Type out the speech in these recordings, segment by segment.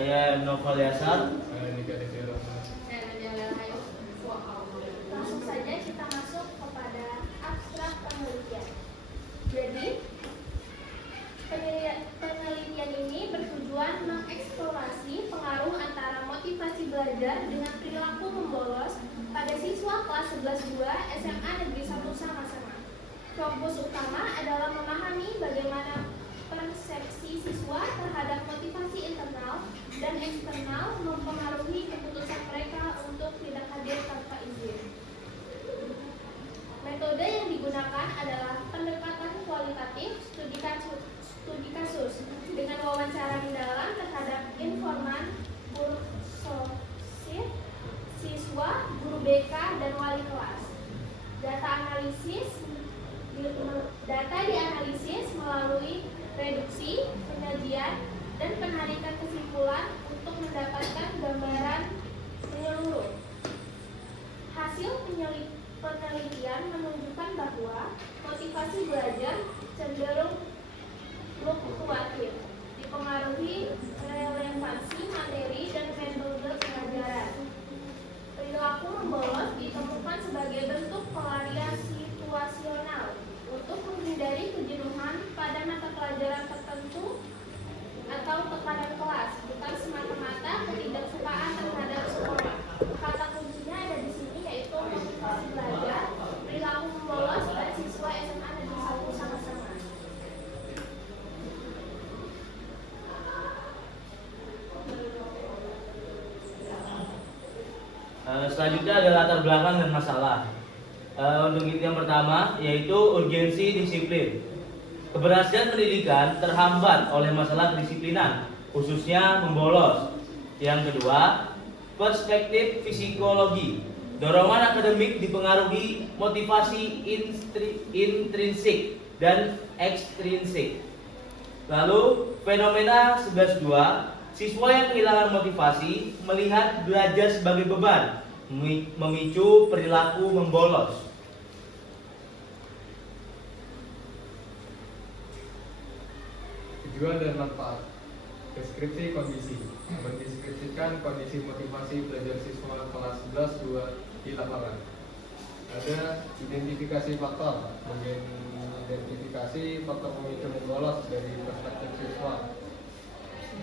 Saya Noval Yasar. Saya Nika Desiro. Saya Nadia Lelhayu. Langsung saja kita masuk kepada abstrak penelitian. Jadi, penelitian ini bertujuan mengeksplorasi pengaruh antara motivasi belajar dengan perilaku membolos pada siswa kelas 11-2 SMA Negeri 1 Sama-Sama. Fokus utama adalah memahami bagaimana persepsi siswa terhadap motivasi internal dan eksternal mempengaruhi keputusan mereka untuk tidak hadir tanpa izin. Metode yang digunakan adalah pendekatan kualitatif studi kasus dengan wawancara mendalam terhadap informan, guru sosir, siswa, guru BK, dan wali kelas. Data dianalisis melalui reduksi, penyajian, dan penarikan kesimpulan untuk mendapatkan gambaran menyeluruh. Hasil penelitian menunjukkan bahwa motivasi belajar cenderung fluktuatif, dipengaruhi relevansi materi dan metode pelajaran. Perilaku membolos ditemukan sebagai bentuk pelarian situasional untuk menghindari kejenuhan pada mata pelajaran tertentu atau tekanan kelas, bukan semata-mata ketidaksukaan terhadap sekolah. Kata kuncinya ada di sini, yaitu motivasi belajar, perilaku membolos, dan siswa SMA Negeri 1 Sama-Sama. Selanjutnya ada latar belakang dan masalah. Untuk itu yang pertama yaitu urgensi disiplin. Keberhasilan pendidikan terhambat oleh masalah kedisiplinan, khususnya membolos. Yang kedua, perspektif psikologi. Dorongan akademik dipengaruhi motivasi intrinsik dan ekstrinsik. Lalu, fenomena 11.2, siswa yang kehilangan motivasi melihat belajar sebagai beban, memicu perilaku membolos. Tujuan dan manfaat. Deskripsi kondisi. Mendeskripsikan kondisi motivasi belajar siswa kelas 11-2 di lapangan. Ada identifikasi faktor. Mengidentifikasi faktor pemicu membolos dari perspektif siswa.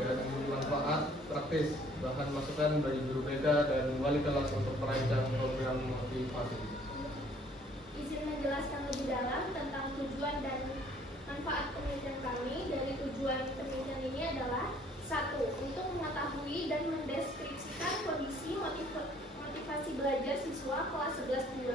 Dan manfaat praktis, bahan masukan bagi guru BK dan wali kelas untuk merancang program motivasi. Izin menjelaskan lebih dalam tentang tujuan dan manfaat penelitian kami. Dari tujuan penelitian ini adalah: 1. Untuk mengetahui dan mendeskripsikan kondisi motivasi belajar siswa kelas 11-2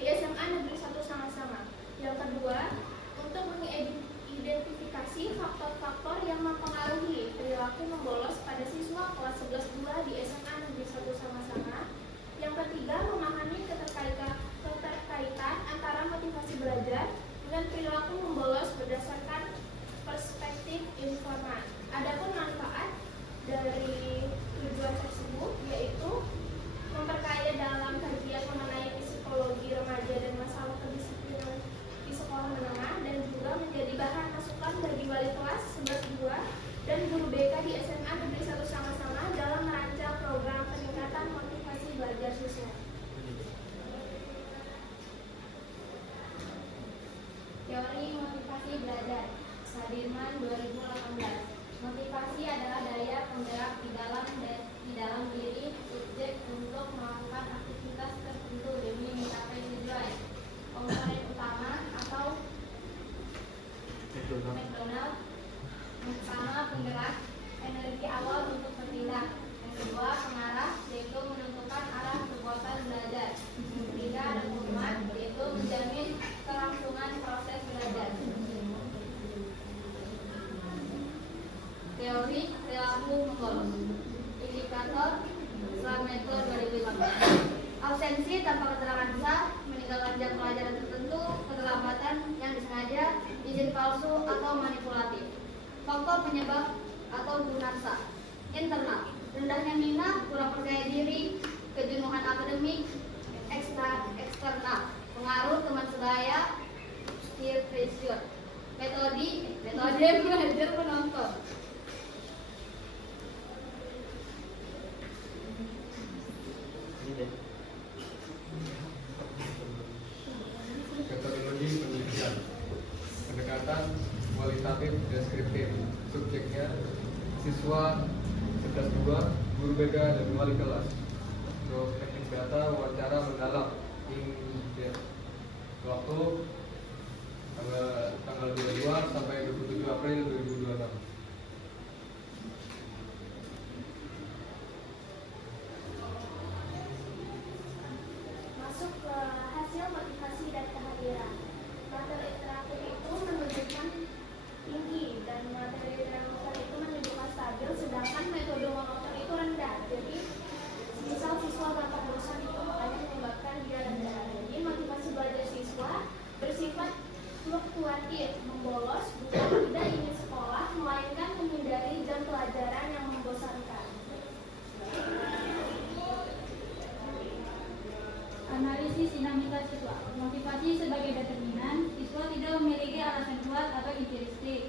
di SMA Negeri 1 Sama-Sama. Yang kedua, untuk mengidentifikasi faktor-faktor yang mempengaruhi perilaku membolos pada siswa kelas 11-2 di SMA Negeri 1 Sama-Sama. Yang ketiga, memahami keterkaitan antara motivasi belajar dengan perilaku membolos berdasarkan perspektif informan. Adapun manfaat dari tujuan tersebut yaitu memperkaya dalam kajian mengenai psikologi remaja dan masalah kedisiplinan di sekolah menengah, dan juga menjadi bahan masukan bagi wali kelas 11-2 dan guru BK di SMA Negeri 1 Sama-Sama dalam merancang program peningkatan motivasi belajar siswa. Teori motivasi belajar, Sadirman 2018. Motivasi adalah daya penggerak di dalam diri subjek untuk melakukan aktivitas tertentu demi mencapai tujuan. Komponen utama atau McDonald. Pertama, penggerak, energi awal untuk bertindak. Yang kedua, pengarah, yaitu menentukan arah perbuatan belajar. Yang ketiga, ada penguat, yaitu menjamin kelangsungan proses belajar. Teori perilaku membolos. Indikator Slameto 2015. Absensi tanpa keterangan besar, meninggalkan jam pelajaran tertentu, keterlambatan yang disengaja, izin palsu atau manipulatif. Faktor penyebab atau gunarsa. Internal, rendahnya minat, kurang percaya diri, kejenuhan akademik. Eksternal, pengaruh teman sebaya, peer pressure. Metode belajar penonton. siswa 11.2, guru BK dan wali kelas. Untuk teknik data wawancara mendalam waktu tanggal 22 sampai 27 April 2026. Masuk ke hasil motivasi dan kehadiran. Materi interaktif itu menunjukkan tinggi dan materi interaktif itu menunjukkan stabil, sedangkan metode monoton itu rendah. Jadi misal siswa gampang bosan itu makanya menyebabkan dia rendah. Jadi motivasi belajar siswa bersifat fluktuatif, membolos, bukan tidak ingin sekolah, melainkan menghindari jam pelajaran yang membosankan. Analisis dinamika siswa. Motivasi sebagai determinan, siswa tidak memiliki alasan kuat atau intrinsik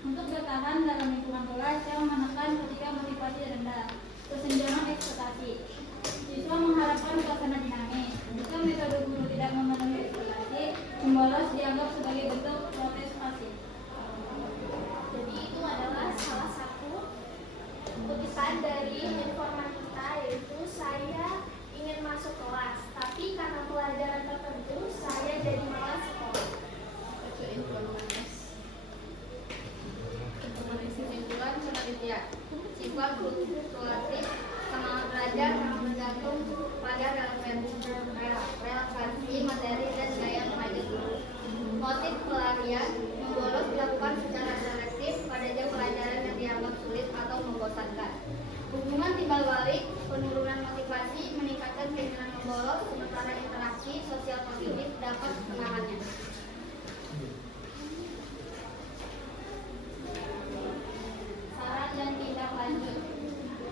untuk bertahan dalam lingkungan kelas yang menekan ketika motivasi rendah. Kesenjangan ekspektasi. Siswa mengharapkan suasana dinamis. Jika metode guru tidak memenuhi ekspektasi, membolos dianggap sebagai bentuk protes pasif. Jadi itu adalah salah satu kutipan dari informatika, yaitu saya ingin masuk kelas, tapi karena pelajaran tertentu saya jadi malas sekolah. Kesimpulan selanjutnya, sifat fluktuatif semangat belajar sangat bergantung pada relevansi materi dan gaya mengajar guru. Motif pelarian membolos dilakukan secara selektif pada jam pelajaran yang dianggap sulit atau membosankan. Hubungan timbal balik, penurunan motivasi meningkatkan keinginan membolos, sementara interaksi sosial positif dapat menahannya. Saran dan tindak lanjut.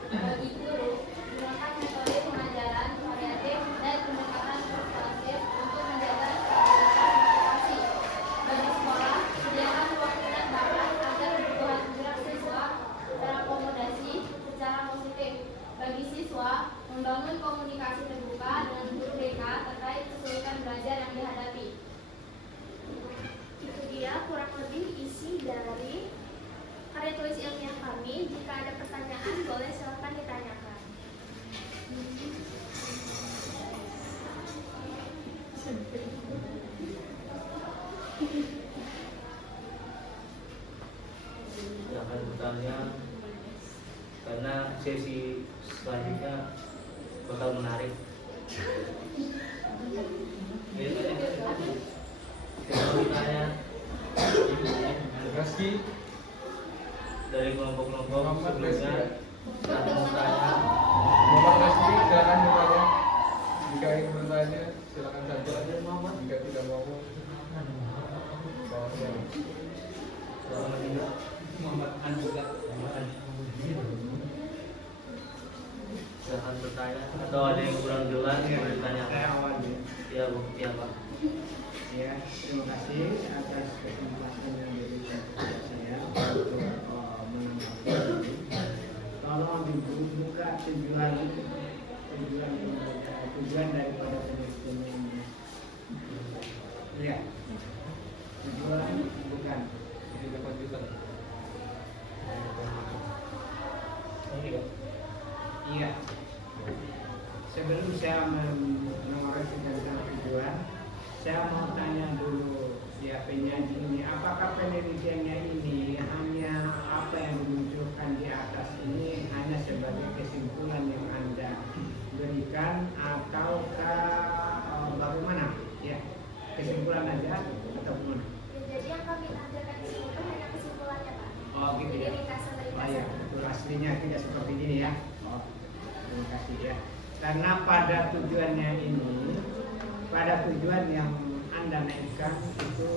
Bagi guru, gunakan metode pengajaran variatif dan pendekatan persuasif untuk menjaga stabilitas motivasi. Bagi sekolah, sediakan waktu dan bahan agar kebutuhan gerak siswa terakomodasi secara positif. Bagi siswa, membangun komunikasi terbuka dengan guru BK terkait kesulitan belajar yang dihadapi. Itu dia kurang lebih isi dari karya tulis ilmiah kami. Jika ada pertanyaan, boleh silakan ditanyakan. Silakan bertanya karena sesi selanjutnya bakal menarik. Bertanya Reski dari kelompok-kelompok Muhammad Reski. sebelumnya. Ada yang bertanya? Muhammad Reski, silakan bertanya. Jika ingin bertanya, silakan saja. Jika tidak mau, bawa saya. Selamat juga. Muhammad Anzuka. Silakan bertanya atau ada yang kurang jelas yang Saya ditanyakan. awal ya. Ya Bu, ya Pak. Ya, terima kasih atas kesempatan yang diberikan kepada saya untuk menanggapi. Tolong dibuka tujuan daripada penelitian ini. Ya, tujuan bukan. Ini dapat juta. Ini Pak. Iya. Sebelum saya mengoreksi tentang tujuan, saya mau tanya dulu ya penyaji ini, apakah penelitiannya ini hanya apa yang dimunculkan di atas ini hanya sebagai kesimpulan yang Anda berikan ataukah bagaimana? Ya, kesimpulan aja atau bagaimana? Ya, jadi yang kami tampilkan di sini itu hanya kesimpulannya, Pak. Oh gitu ya. Jadi ringkasan dari Oh ya, betul aslinya tidak seperti ini ya. Oh, terima kasih ya. Karena pada tujuannya ini, pada tujuan yang Anda naikkan itu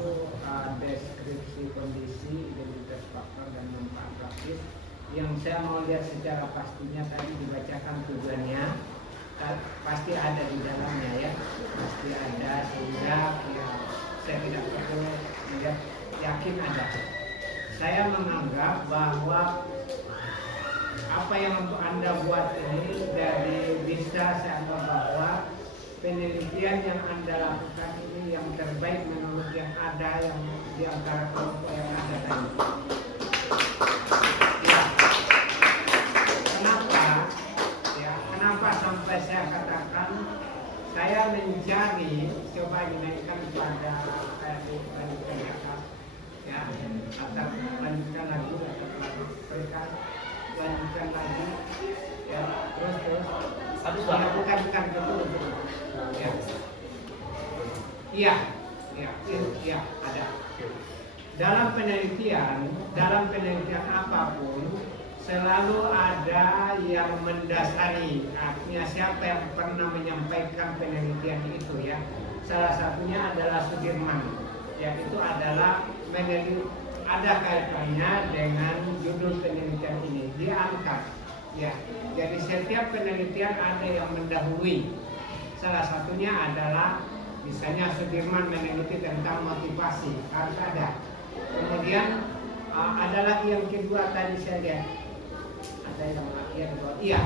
deskripsi kondisi, identitas faktor dan manfaat praktis. Yang saya mau lihat secara pastinya tadi dibacakan tujuannya, pasti ada di dalamnya ya, pasti ada sehingga ya, saya tidak perlu melihat, yakin ada. Saya menganggap bahwa apa yang untuk Anda buat ini dari bisa saya anggap bahwa penelitian yang Anda lakukan ini yang terbaik menurut yang ada yang di antara kelompok yang ada tadi. pada lanjutkan di atas ya, atau lanjutkan lagi atau berikan lanjutkan lagi ya, terus Habis ya, Pak. bukan betul ya, iya ada. Dalam penelitian apapun selalu ada yang mendasari, artinya siapa yang pernah menyampaikan penelitian itu ya. Salah satunya adalah Sudirman, ya, itu adalah ada kaitannya dengan judul penelitian ini, diangkat ya. Jadi setiap penelitian ada yang mendahului. Salah satunya adalah misalnya Sudirman meneliti tentang motivasi, harus ada. Kemudian ada lagi yang kedua tadi saya lihat, ada yang kedua, iya,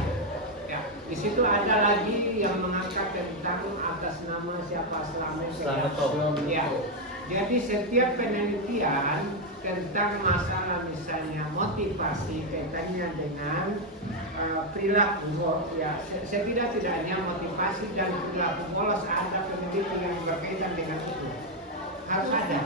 ya. Di situ ada lagi yang mengangkat tentang atas nama siapa Slametov. ya. Jadi setiap penelitian tentang masalah misalnya motivasi kaitannya dengan perilaku ya, setidak-tidaknya motivasi dan perilaku bolos ada penelitian yang berkaitan dengan itu, harus ada.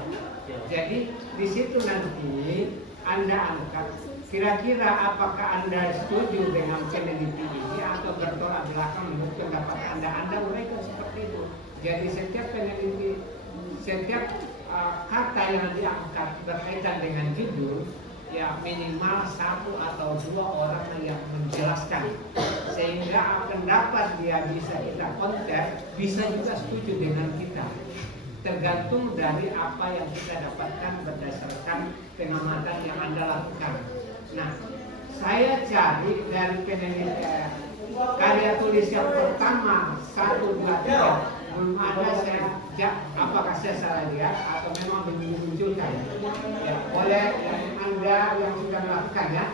Jadi di situ nanti Anda angkat kira-kira apakah Anda setuju dengan peneliti ini atau bertolak belakang menurut pendapat Anda. Anda uraikan seperti itu. Jadi setiap peneliti, setiap kata yang diangkat berkaitan dengan judul ya, minimal 1 atau 2 orang yang menjelaskan, sehingga pendapat dia bisa kita konter, bisa juga setuju dengan kita. Tergantung dari apa yang kita dapatkan berdasarkan pengamatan yang Anda lakukan. Nah, saya cari dari penelitian karya tulis yang pertama 1, 2, 3 belum ada. Apakah saya salah lihat atau memang dimunculkan ya oleh Anda yang sudah melakukannya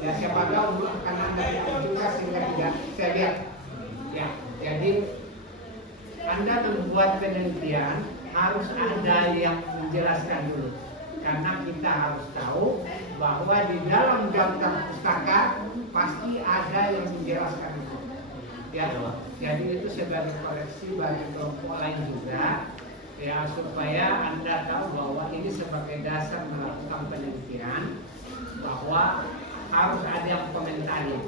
ya, siapa tahu karena Anda tidak munculkan sehingga tidak saya lihat ya. Jadi Anda membuat penelitian harus ada yang menjelaskan dulu, karena kita harus tahu bahwa di dalam daftar pustaka pasti ada yang menjelaskan itu ya. Jadi itu sebagai koreksi bagi kelompok lain juga ya, supaya Anda tahu bahwa ini sebagai dasar melakukan penelitian, bahwa harus ada yang komentari.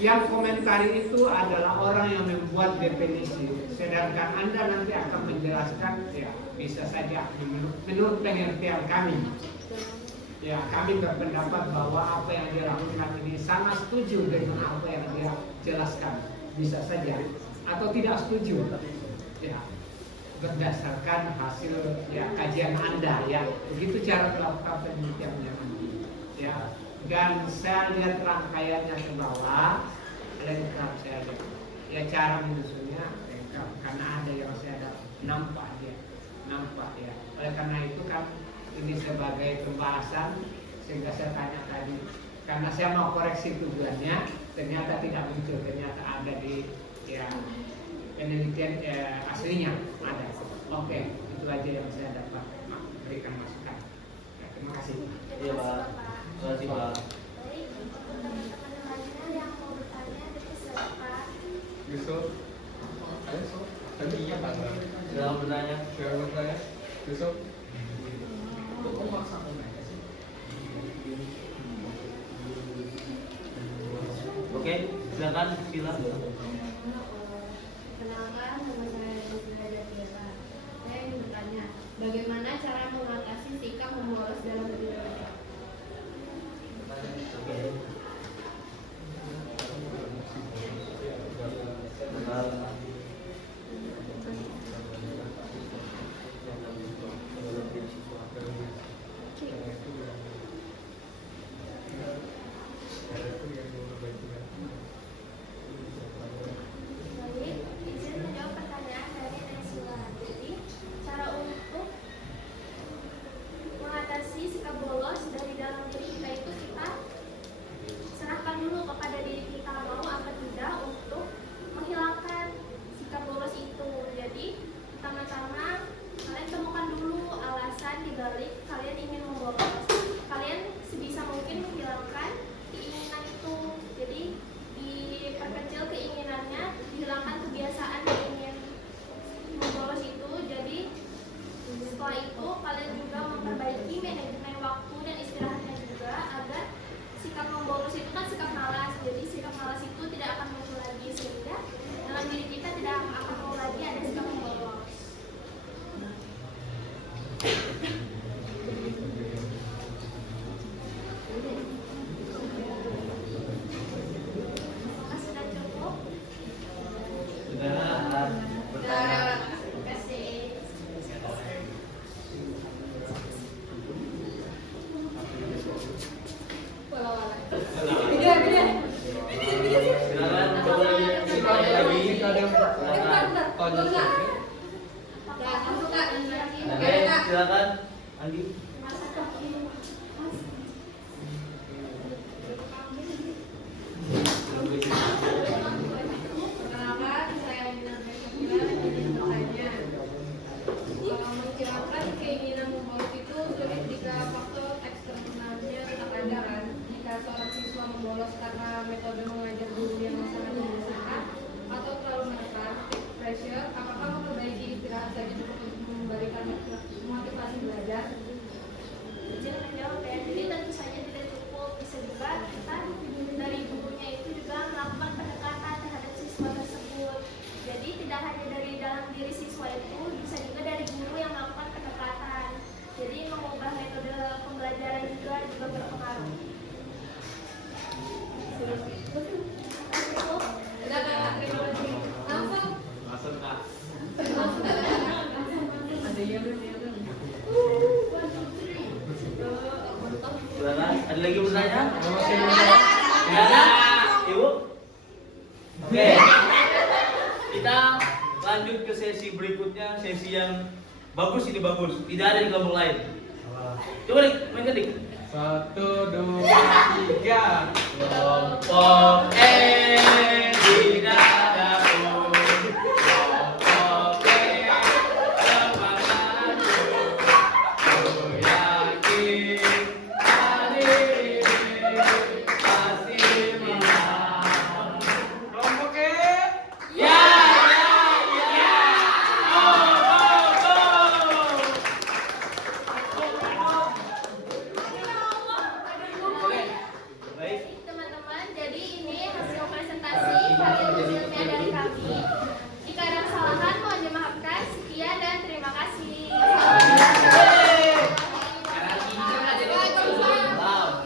Yang komentari itu adalah orang yang membuat definisi, sedangkan Anda nanti akan menjelaskan ya, bisa saja menurut pengertian kami ya, kami berpendapat bahwa apa yang dia lakukan ini sangat setuju dengan apa yang dia jelaskan, bisa saja atau tidak setuju ya, berdasarkan hasil ya kajian Anda ya. Begitu cara melakukan penelitiannya nanti ya. Dan saya lihat rangkaiannya ke bawah lengkap, saya lihat ya cara menyusunnya lengkap, karena ada yang saya nampak ya. Oleh karena itu kan ini sebagai pembahasan, sehingga saya tanya tadi, karena saya mau koreksi tujuannya, ternyata tidak muncul, ternyata ada di ya penelitian aslinya ada. Oke, itu aja yang saya dapat berikan masukan ya, terima kasih. Iya Pak. Terima kasih Pak. Baik, untuk teman-teman lainnya yang mau bertanya, silakan. Yusuf, ayo Yusuf, tadi iya kan? Silakan bertanya. Silakan bertanya, Yusuf. Oke, silakan silakan. Kenalkan, nama saya Rizka Jatiara. Saya ingin bertanya, bagaimana cara mengatasi sikap membolos dalam beribadah? membolos karena metode mengajar guru yang sangat membosankan atau terlalu menekan, pressure, apakah memperbaiki istirahat saja cukup untuk memberikan motivasi belajar? Izin menjawab ya, jadi tentu saja tidak cukup, bisa juga kita dari gurunya itu juga melakukan pendekatan terhadap siswa tersebut. Jadi tidak hanya dari dalam diri siswa itu, bisa juga dari guru yang melakukan pendekatan. Jadi mengubah metode pembelajaran juga berpengaruh. Udah Kak, terima kasih. Langsung. Langsung Kak. Ada iya belum? Silakan. Ada lagi pertanyaan? Masih Tidak ada? Ibu? Oke. Kita lanjut ke sesi berikutnya, sesi yang bagus ini bagus. Tidak ada di kelompok lain. Coba nih, main ketik. 1, 2, 3. Kelompok tidak ada pun. Kelompok semangat. Aku yakin hari ini pasti menang. Kelompok E. Ya, ya, ya. Go, go, go. Oke. Baik. Teman-teman, jadi ini hasil presentasi karya ilmiah dari kami. Jika ada kesalahan mohon dimaafkan. Sekian dan terima kasih. Wow.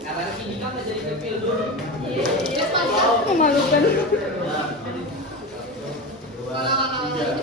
Karena ini kan jadi kepil dulu.